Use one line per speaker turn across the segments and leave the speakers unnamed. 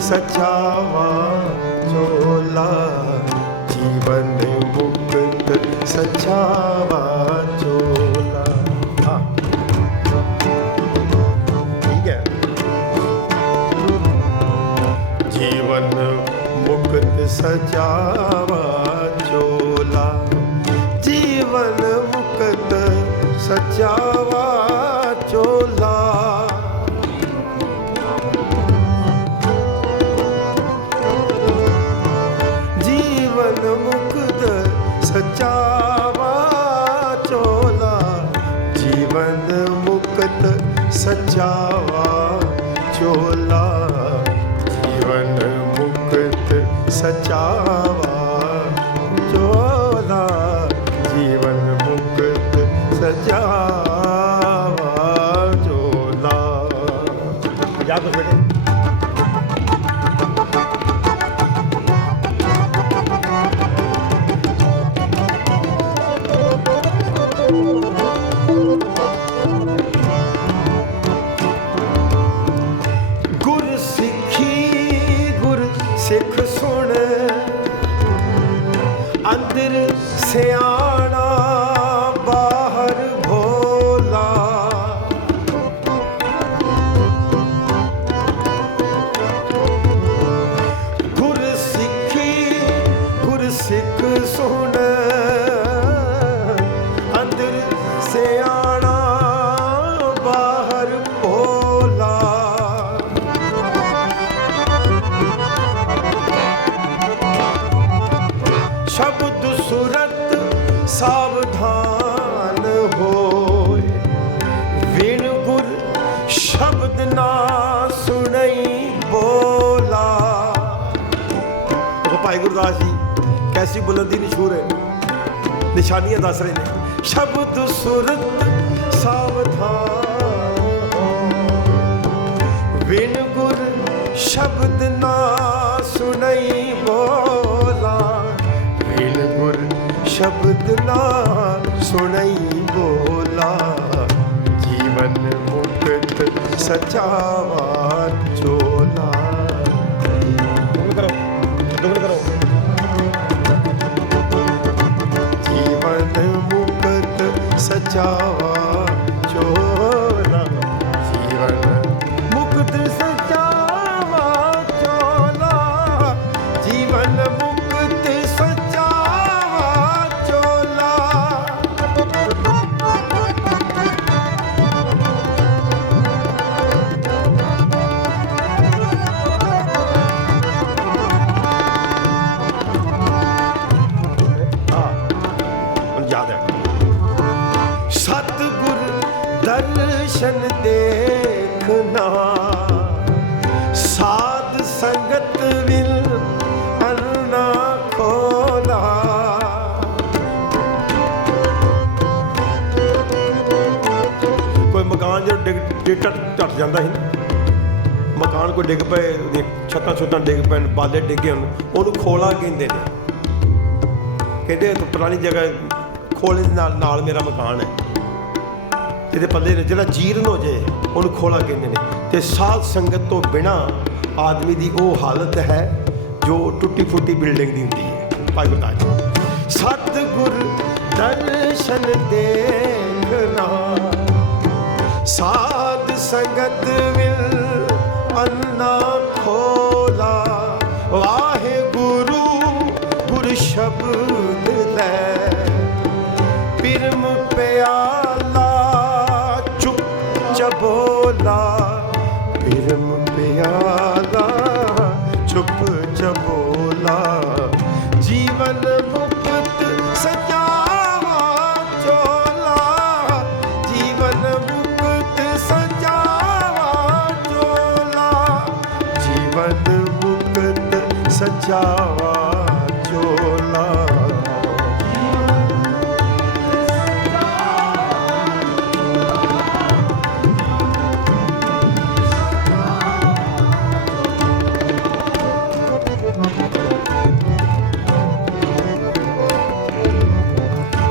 ਸਚਾਵਾ ਚੋਲਾ ਜੀਵਨ ਮੁਕਤ ਸਚਾਵਾ ਚੋਲਾ ਹਾਂ ਠੀਕ ਹੈ ਜੀਵਨ ਮੁਕਤ ਸਚਾਵਾ ਚੋਲਾ ਜੀਵਨ ਮੁਕਤ ਸਚਾਵਾ ਮੁਕਤ ਸਿੱਖ ਸੁਣ। ਅੰਦਰ ਸਿਆਣਾ ਬਾਹਰ ਭੋਲਾ। ਗੁਰ ਸਿੱਖੀ ਗੁਰ ਸਿੱਖ ਸੁਣ। ਗੁਰਦਾਸ ਜੀ, ਕੈਸੀ ਬੁਲੰਦੀ ਨਿਸ਼ੂਰ ਹੈ। ਨਿਸ਼ਾਨੀਆਂ ਦੱਸ ਰਹੇ ਨੇ। ਸ਼ਬਦ ਸੁਰਤ ਸਾਵਧਾਨ। ਵਿਣ ਗੁਰ ਸ਼ਬਦ ਨਾ ਸੁਣਈ ਬੋਲਾ। ਵਿਣ ਗੁਰ ਸ਼ਬਦ ਨਾ ਸੁਣਈ ਬੋਲਾ। ਜੀਵਨ ਮੁਕਤ ਸਚਾਵਾ ਮੁਕਤ ਦਰਸ਼ਨ ਦੇਖਣਾ। ਸਾਧ ਸੰਗਤ ਵਿਲ ਅੰਨਾ ਖੋਲਾ। ਕੋਈ ਮਕਾਨ ਜਿਹੜਾ ਡਿੱਗ ਡਿੱਗ ਟੱਟ ਜਾਂਦਾ ਸੀ। ਮਕਾਨ ਕੋਈ ਡਿੱਗ ਪਏ ਛੱਤਾਂ ਛੁੱਤਾਂ ਡਿੱਗ ਪੈਣ, ਬਾਲੇ ਡਿੱਗੇ ਹੋਣ ਉਹਨੂੰ। ਖੋਲਾ ਕਹਿੰਦੇ ਨੇ। ਕਹਿੰਦੇ ਪੁਰਾਣੀ ਜਗ੍ਹਾ ਖੋਲੇ ਦੇ ਨਾਲ ਨਾਲ ਮੇਰਾ ਮਕਾਨ ਹੈ। ਜਿਹਦੇ ਪੱਲੇ ਨੇ, ਜਿਹੜਾ ਜੀਰਨ ਹੋ ਜੇ, ਉਹਨੂੰ ਖੋਲਾ ਕਹਿੰਦੇ ਨੇ। ਤੇ ਸਾਧ ਸੰਗਤ ਤੋਂ ਬਿਨਾ ਆਦਮੀ ਦੀ ਉਹ ਹਾਲਤ ਹੈ ਜੋ ਟੁੱਟੀ ਫੁੱਟੀ ਬਿਲਡਿੰਗ ਦੀ ਹੁੰਦੀ ਹੈ। ਭਾਈ ਗੁਰਦਾਸ ਜੀ। ਸਤਿਗੁਰ ਦਰਸ਼ਨ ਦੇਖਣਾ ਸਾਧ ਸੰਗਤ ਵਿਲ ਅੰਨਾ ਖੋਲਾ। ਵਾਹਿਗੁਰੂ ਗੁਰ ਸ਼ਬਦ ਲੈ, ਪਿਰਮ ਪਿਆਲਾ ਸਜਾਵਾ ਚੋਲਾ।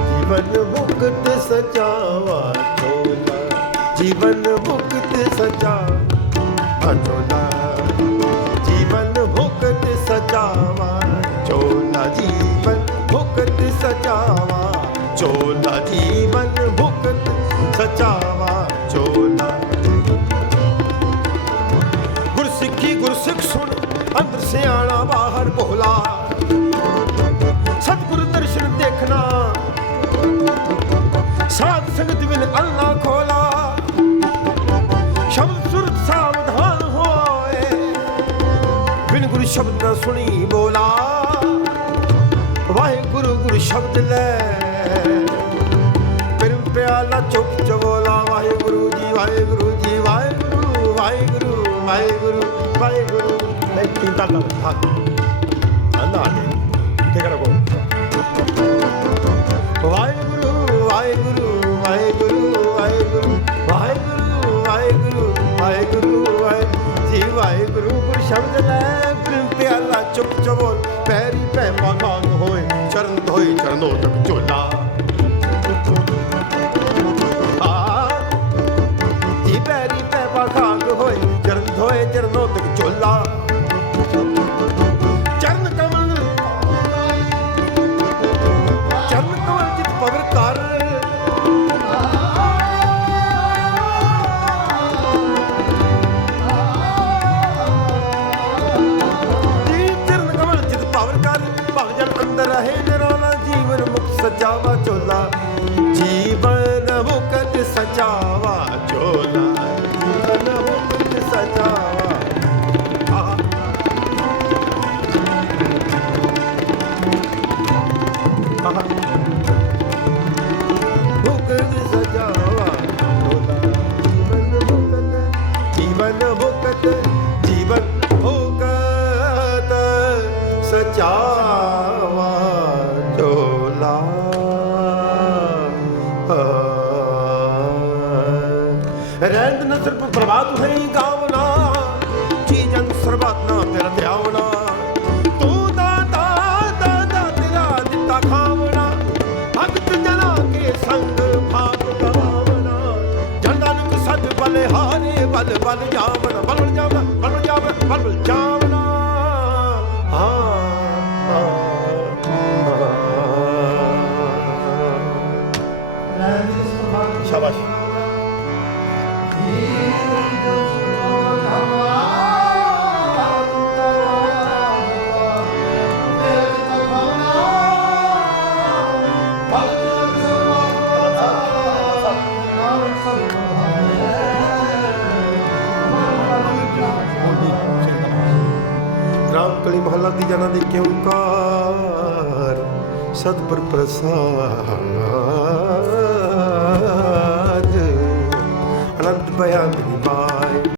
ਜੀਵਨ ਮੁਕਤ ਸਜਾਵਾ ਚੋਲਾ। ਜੀਵਨ ਮੁਕਤ ਸਜਾ ਅਚੋਲਾ जीवन भुगत सचावा चोला जीवन भुगत सचावा ਗੁਰਸਿੱਖ ਸੁਣ, ਅੰਦਰ ਸਿਆਣਾ ਬਾਹਰ ਭੋਲਾ। ਸਤਿਗੁਰ ਦਰਸ਼ਨ ਦੇਖਣਾ। ਸਾਧ ਬਿਨ ਅੱਲਾ ਖੋਲਾ। ਸ਼ਬਦ ਸੁਰਤ ਸਾਵਧਾਨ ਹੋਏ। ਬਿਨ ਗੁਰੂ ਸ਼ਬਦ ਸੁਣੀ ਬੋਲਾ। ਗੁਰੂ ਸ਼ਬਦ ਲੈ। ਫਿਰ ਪਿਆਲਾ ਚੁੱਪ ਚਬੋਲਾ, ਵਾਹਿਗੁਰੂ ਜੀ ਵਾਹਿਗੁਰੂ ਜੀ, ਵਾਹਿਗੁਰੂ ਵਾਹਿਗੁਰੂ ਵਾਹਿਗੁਰੂ ਵਾਹਿਗੁਰੂ। ਲੈ, ਤਿੰਨ ਤਾਂ ਹਾਂ। ਅੰਨਾ ਆ ਗਏ ਠੀਕ ਹੈ ਵਾਹਿਗੁਰੂ ਵਾਹਿਗੁਰੂ ਵਾਹਿਗੁਰੂ ਵਾਹਿਗੁਰੂ ਵਾਹਿਗੁਰੂ ਵਾਹਿਗੁਰੂ ਵਾਹਿਗੁਰੂ ਜੀ, ਵਾਹਿਗੁਰੂ ਗੁਰ ਸ਼ਬਦ ਲੈ। ਬਿਨ ਪਿਆਲਾ ਚੁੱਪ ਚਬੋਲ, ਪੈਰੀ ਪੈ ਮਗਾਨ ਸਜਾਵਾ ਰਹਿੰਦ ਨ ਸਿਰਫ ਪ੍ਰਭਾਤ ਹੈ ਗਾਵਨਾ ਜੀ ਸਰਬਤ ਨਾ ਫਿਰ ਧਿਆਵਨਾ ਤੂੰ ਦਾਤਾ ਦਾਦਾ ਤੇਰਾ ਦਿੱਤਾ ਖਾਵਣਾ, ਭਗਤ ਜਨਾ ਕੇ ਸੰਗ ਭਾਗ ਗਵਾਵਣਾ ਜਨਦਾ ਨਿਕ ਸਦ ਬਲ ਹਾਰੇ, ਬਲ ਬਲ ਜਾਵਣਾ, ਬਲ ਬਲ ਜਾਵਣਾ ਬਲ ਬਲ ਜਾਵਣਾ ਬਲ ਜਾਵਣਾ। ਹਾਂ। ਕਲੀ ਮਹੱਲਾ ਦੀ ਜਨਾਂ ਦੇ ਕਿਉਂਕਾਰ ਸਤਿਗੁਰ ਪ੍ਰਸਾਦ। ਅਨੰਤ ਬਿਆਨ ਦੀ